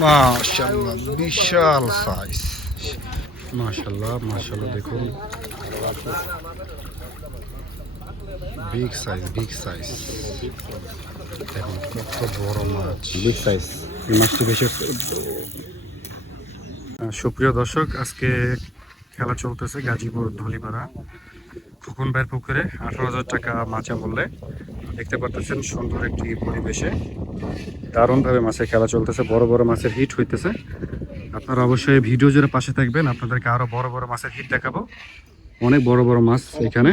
মাশাল্লাহ বিশাল সাইজ মাশাল্লাহ মাশাল্লাহ দেখুন। বিগ সাইজ বিগ সাইজ দেখুন কত বড় মাছ। বিগ সাইজ এই মাছটি বেশি সুপ্রিয় দর্শক আজকে খেলা চলতেছে গাজীপুর ধলিপাড়া। ফুকুন ভাইয়ের পুকুরে আঠারো হাজার টাকা মাচা মূল্যে দেখতে পাচ্ছেন সুন্দর একটি পরিবেশে। দারুণভাবে মাছের খেলা চলতেছে, বড় বড় মাছের হিট হইতেছে। আপনারা অবশ্যই ভিডিও জুড়ে পাশে থাকবেন, আপনাদেরকে আরও বড় বড় মাছের হিট দেখাবো। অনেক বড় বড় মাছ এখানে।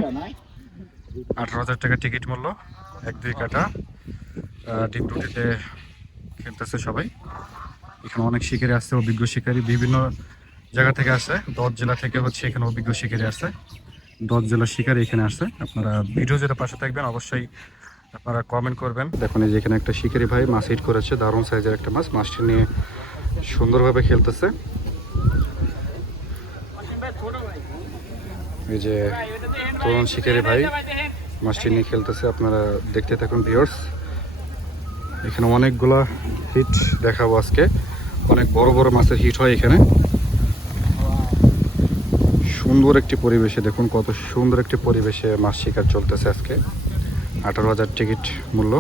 আঠারো হাজার টাকা টিকিট মূল্য, এক, দুই কাটা ডিপ রুটিতে খেলতেছে সবাই। এখানে অনেক শিকারি আসছে, অভিজ্ঞ শিকারী বিভিন্ন জায়গা থেকে আসে দশ জেলা থেকে হচ্ছে এখানে অভিজ্ঞ শিকারী আসে দশ জেলার শিকারী এখানে আসছে। আপনারা ভিডিও যেটা পাশে থাকবেন, অবশ্যই আপনারা কমেন্ট করবেন। দেখুন, এই যে এখানে একটা শিকারি ভাই মাছ হিট করেছে, দারুণ সাইজের একটা মাছ মাছটি নিয়ে সুন্দরভাবে খেলতেছে। এই যে তরুণ শিকারি ভাই মাছটি নিয়ে খেলতেছে, আপনারা দেখতে থাকুন ভিউয়ার্স এখানে অনেকগুলা হিট দেখাবো আজকে। অনেক বড় বড় মাছের হিট হয় এখানে। সুন্দর একটি পরিবেশে, দেখুন কত সুন্দর একটি পরিবেশে মাছ শিকার চলতেছে আজকে। আঠারো হাজার টিকিট মূল্য।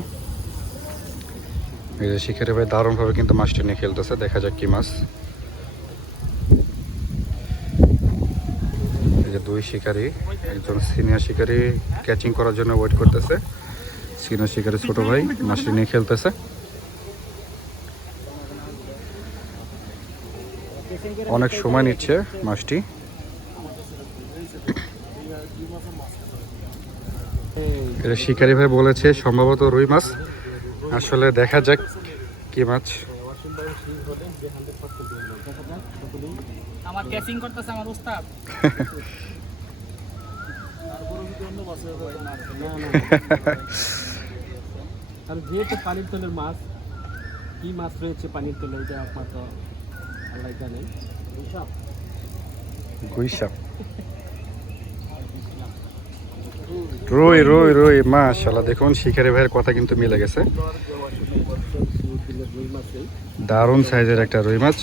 এই যে শিকারি ভাই দারুণভাবে কিন্তু মাছটি নিয়ে খেলতেছে, দেখা যাক কি মাছ। এই যে দুই শিকারি, একজন সিনিয়র শিকারি ক্যাচিং করার জন্য ওয়েট করতেছে। সিনিয়র শিকারি ছোট ভাই মাছটি নিয়ে খেলতেছে। অনেক সময় নিচ্ছে মাছটি। এটা শিকারি ভাই বলেছে সম্ভবত রুই মাছ। আসলে দেখা যাক কি মাছ। আমার ক্যাচিং করতেছে আমার উস্তাদ। কারণ যেহেতু পানির তলের মাছ কি মাছ রয়েছে পানির তলে এটা একমাত্র আল্লাহ জানেন গুইসাপ রুই রুই রুই মাশাল্লাহ দেখুন শিকারি ভাইয়ের কথা কিন্তু মিলে গেছে। দারুণ সাইজের একটা রুই মাছ।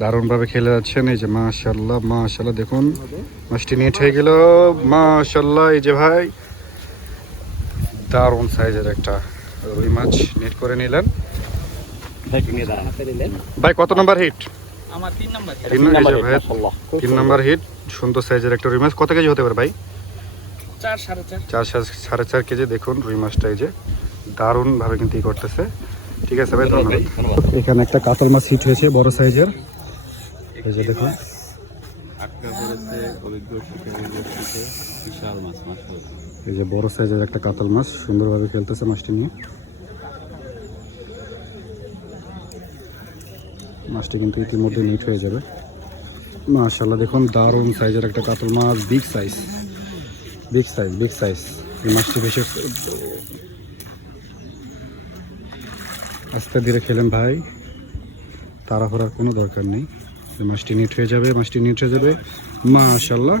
দারুণভাবে খেলে যাচ্ছেন এই যে মাশাল্লাহ মাশাল্লাহ দেখুন মাছটি নেট হয়ে গেল মাশাল্লাহ এই যে ভাই দারুণ সাইজের একটা রুই মাছ নেট করে নিলেন। ভাই কত নম্বর হিট তিন নম্বর হিট সুন্দর সাইজের একটা রুই মাছ। কত কেজি হতে পারে ভাই? চার সাড়ে চার। কেজি দেখুন রুই মাছটা এই যে দারুণভাবে কিন্তু ই করতেছে। ঠিক আছে ভাই ধন্যবাদ এখানে একটা কাতল মাছ হিট হয়েছে বড় সাইজের। এই যে দেখুন। এই যে বড় সাইজের একটা কাতল মাছ সুন্দরভাবে খেলতেছে মাছটি নিয়ে। মাছটি কিন্তু ইতিমধ্যে নিট হয়ে যাবে। মাশাল্লাহ দেখুন দারুণ সাইজের একটা কাতল মাছ big size big size big size এই মাছটি বেশি আস্তে ধীরে খেলেন ভাই। তাড়াহুড়ার কোনো দরকার নেই। মাছটি নিট হয়ে যাবে মাছটি নিট হয়ে যাবে। মাশাল্লাহ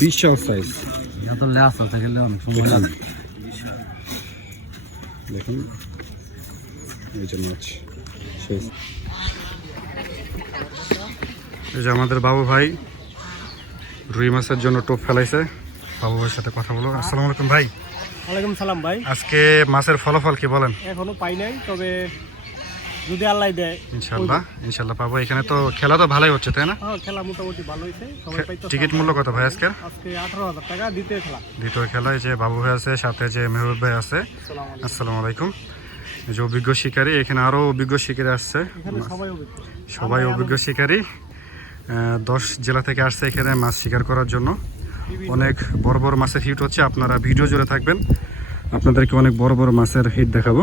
বিশাল সাইজ দেখুন। এই যে মাছ শেষ। এই যে আমাদের বাবু ভাই রুই মাছের জন্য টোপ ফেলাইছে। বাবু ভাইয়ের সাথে কথা বলো আসসালামু আলাইকুম ভাই। ওয়ালাইকুম সালাম ভাই। আজকে মাছের ফলাফল কি বলেন? এখনও পাই নাই তবে যদি আল্লাহ দেয় ইনশাল্লাহ ইনশাল্লাহ পাবো। এখানে তো খেলা তো ভালোই হচ্ছে তাই না? হ্যাঁ খেলা মোটামুটি ভালো হয়েছে। টিকিট মূল্য কত ভাই আজকে আজকে আঠারো হাজার টাকা দ্বিতীয় খেলা। দ্বিতীয় খেলায় যে বাবু ভাই আছে সাথে যে মেহবুব ভাই আছে। আসসালামু আলাইকুম। যে অভিজ্ঞ শিকারী এখানে আরও অভিজ্ঞ শিকারী আসছে। সবাই অভিজ্ঞ। শিকারী। দশ জেলা থেকে আসছে এখানে মাছ শিকার করার জন্য। অনেক বড় বড় মাছের হিট হচ্ছে। আপনারা ভিডিও জুড়ে থাকবেন। আপনাদেরকে অনেক বড় বড় মাছের হিট দেখাবো।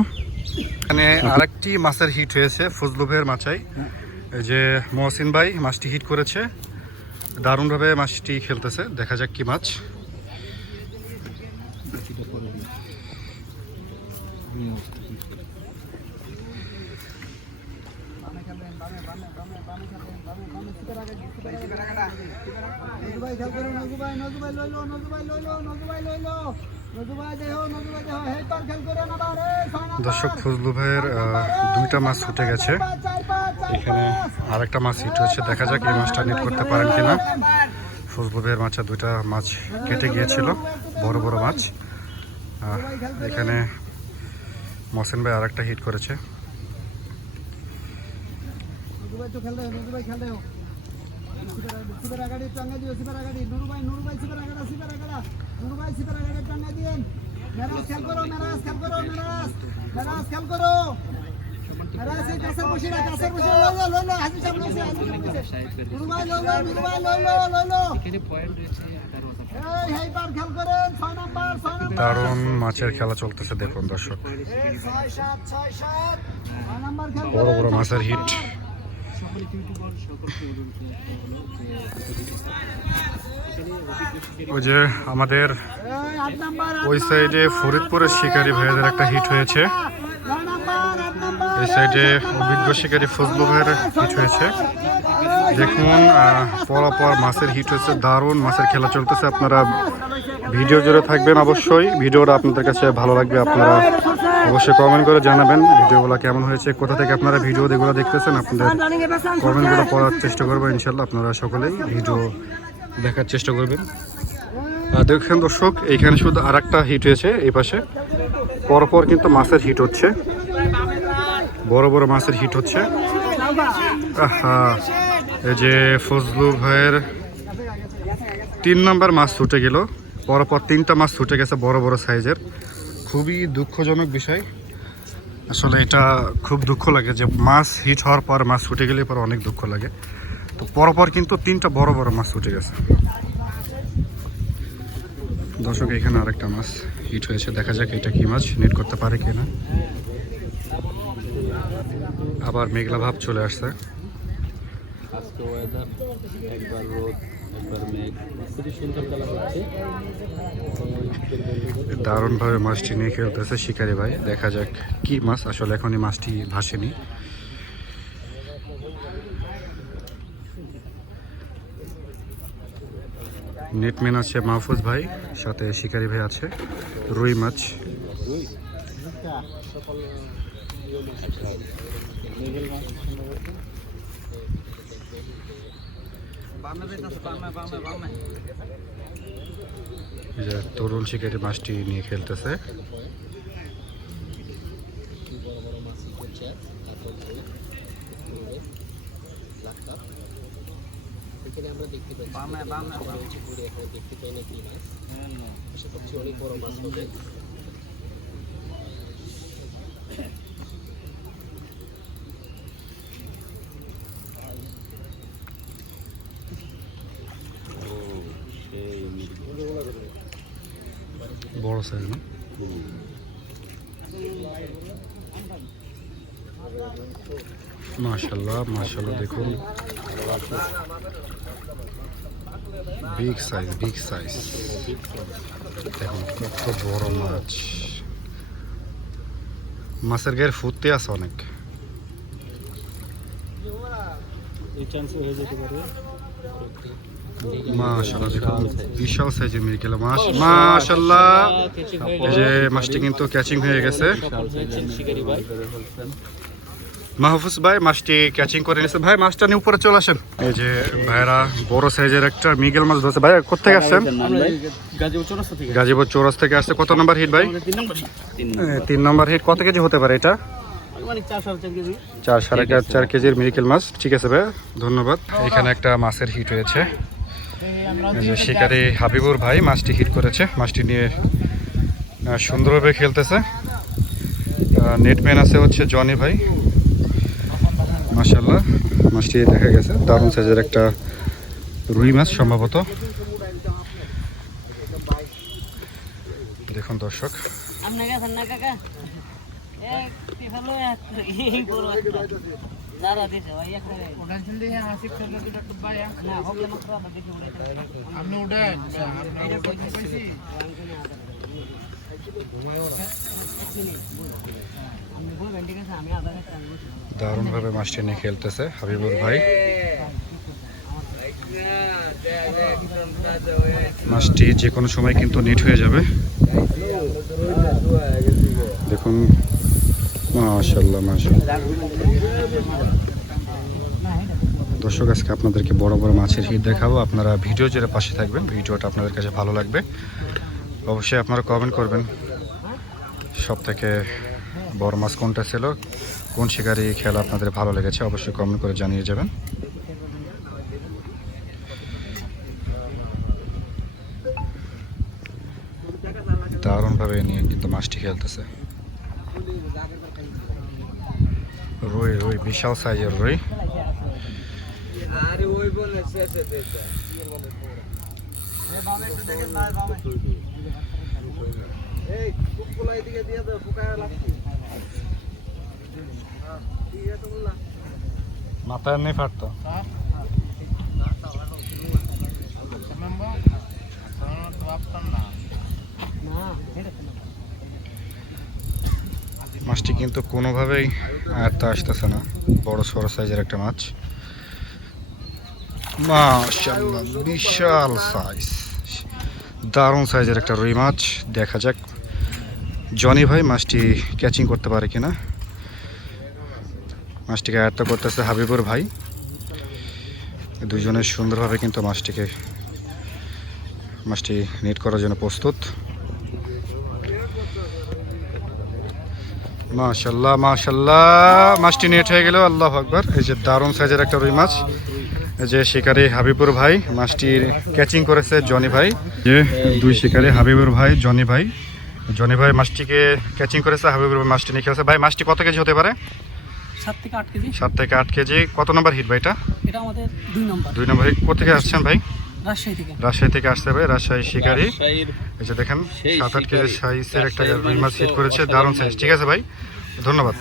এখানে আরেকটি মাছের হিট হয়েছে ফজলুভের মাছাই। যে মহসিন ভাই মাছটি হিট করেছে। দারুণভাবে মাছটি খেলতেছে। দেখা যাক কি মাছ। দর্শক ফজলু ভাইয়ের দুইটা মাছ ছুটে গেছে। এখানে আরেকটা মাছ হিট হয়েছে। দেখা যাক এই মাছটা নিট করতে পারেন কিনা। ফজলু ভাইয়ের মাছে দুইটা মাছ কেটে গিয়েছিল। বড় বড় মাছ। এখানে মহসেন ভাই আরেকটা হিট করেছে। দারুণ মাছের খেলা চলতেছে দেখুন দর্শক। বড় বড় মাছের হিট। ওই যে আমাদের ওই সাইডে ফরিদপুরের শিকারী ভাইয়াদের একটা হিট হয়েছে। এই সাইডে অভিজ্ঞ শিকারী ফজলু ভাইয়ের হিট হয়েছে। দেখুন পরপর মাছের হিট হয়েছে, দারুণ মাছের খেলা চলতেছে। আপনারা ভিডিও জুড়ে থাকবেন অবশ্যই। ভিডিওটা আপনাদের কাছে ভালো লাগবে, আপনারা অবশ্যই কমেন্ট করে জানাবেন ভিডিওগুলো কেমন হয়েছে, কোথা থেকে আপনারা ভিডিও যেগুলো দেখতেছেন আপনাদের কমেন্টগুলো পড়ার চেষ্টা করব ইনশাল্লাহ আপনারা সকলেই ভিডিও দেখার চেষ্টা করবেন। দেখেন দর্শক এইখানে শুধু আর একটা হিট হয়েছে এই পাশে। পরপর কিন্তু মাছের হিট হচ্ছে। বড় বড় মাছের হিট হচ্ছে। এই যে ফজলু ভাইয়ের তিন নম্বর মাছ ছুটে গেল। পরপর তিনটা মাছ ছুটে গেছে বড় বড় সাইজের খুবই দুঃখজনক বিষয়। আসলে এটা খুব দুঃখ লাগে যে মাছ হিট হওয়ার পর মাছ ছুটে গেলে পর অনেক দুঃখ লাগে। তো পরপর কিন্তু তিনটা বড় বড় মাছ ছুটে গেছে। দর্শক, এখানে আরেকটা মাছ হিট হয়েছে। দেখা যাক এটা কি মাছ নেট করতে পারে কিনা। আবার মেঘলা ভাব চলে আসছে। ওয়েদার দারুণভাবে মাছটি নিয়ে খেলতেছে শিকারি ভাই। দেখা যাক কি মাছ, আসলে এখনই মাছটি ভাসেনি। নেটম্যান আছে মাহফুজ ভাই, সাথে শিকারি ভাই আছে রুই মাছ। বামে যাইতাছে বামে বামে বামে। এই যে তরুণ শিকারি মাছটি নিয়ে খেলতেছে। বামে বামে ও সেই মৃদু। বড় সাইজ না। মাশাল্লাহ মাশাল্লাহ দেখুন বিগ সাইজ বিগ সাইজ দেখুন কত বড় মাছ মাছের গায়ের ফুটতে আছে অনেক এই চান্স হয়ে যেতে পারে এই যে মাছটি কিন্তু ক্যাচিং হয়ে গেছে। মাহফুজ ভাই, মাছটি ক্যাচিং করে নিয়েছে ভাই, মাছটা নিয়ে উপরে চলে আসেন। এই যে ভাইরা বড় সাইজের একটা মিগেল মাছ ধরছে। ভাই কোথেকে আসছেন? গাজীপুর চৌরাস থেকে আসছে। কত নম্বর হিট ভাই? তিন নম্বর হিট কত কেজি হতে পারে এটা? চার সাড়ে চার কেজির মিরিকেল মাছ। ঠিক আছে ভাই, ধন্যবাদ। এখানে একটা মাছের হিট হয়েছে। শিকারি হাবিবুর ভাই মাছটি হিট করেছে। মাছটি নিয়ে সুন্দরভাবে খেলতেছে। নেটম্যান আছে হচ্ছে জনি ভাই। মাশাল্লাহ মাছটি দেখা গেছে। দারুণ সাইজের একটা রুই মাছ সম্ভবত। দেখুন দর্শক। আপনি গেছেন না কাকা? আপনি উঠেন আমি বসে দারুণভাবে মাছটি নিয়ে খেলতেছে হাবিবুর ভাই। মাছটি যে কোনো সময় কিন্তু নিট হয়ে যাবে। দেখুন দর্শক, আজকে আপনাদেরকে বড় বড় মাছের হিট দেখাবো। আপনারা ভিডিও জেরে পাশে থাকবেন, ভিডিওটা আপনাদের কাছে ভালো লাগবে। অবশ্যই আপনারা কমেন্ট করবেন, সব থেকে বড় মাছ কোনটা ছিল, কোন শিকারি খেলা আপনাদের ভালো লেগেছে, অবশ্যই কমেন্ট করে জানিয়ে যাবেন। দারুণভাবে নিয়ে কিন্তু মাছটি খেলতেছে। রুই রুই বিশাল সাইজের রুই। মাথায় নেই ফাটতো। না। মাছটি কিন্তু কোনোভাবেই আয়ত্তে আসতেছে না। বড় সড়ো সাইজের একটা মাছ। মাশাআল্লাহ, বিশাল সাইজ দারুণ সাইজের একটা রুই মাছ। দেখা যাক জনি ভাই মাছটি ক্যাচিং করতে পারে কিনা। মাছটিকে আয়ত্ত করতেছে হাবিবুর ভাই। দুজনে সুন্দরভাবে কিন্তু মাছটিকে, মাছটি নেট করার জন্য প্রস্তুত। মাশাল্লাহ মাশাল্লাহ মাছটি নেট হয়ে গেল আল্লাহ আকবর। এই যে দারুণ সাইজের একটা রুই মাছ। এই যে শিকারি হাবিবুর ভাই মাছটির ক্যাচিং করেছে জনি ভাই। যে দুই শিকারি হাবিবুর ভাই জনি ভাই। জনি ভাই মাছটিকে ক্যাচিং করেছে হাবিবুর ভাই মাছটি নিয়ে খেলছে। ভাই মাছটি কত কেজি হতে পারে? সাত থেকে আট কেজি। সাত থেকে আট কেজি। কত নম্বর হিট ভাই এটা? এটা আমাদের দুই নম্বর। দুই নম্বর হিট কোথেকে আসছেন ভাই? রাজশাহী থেকে। আসতে হবে রাজশাহী শিকারি। এই যে দেখেন সাত আট কেজি। সাইজের একটা রুই মাছ হিট করেছে দারুণ সাইজ ঠিক আছে ভাই ধন্যবাদ।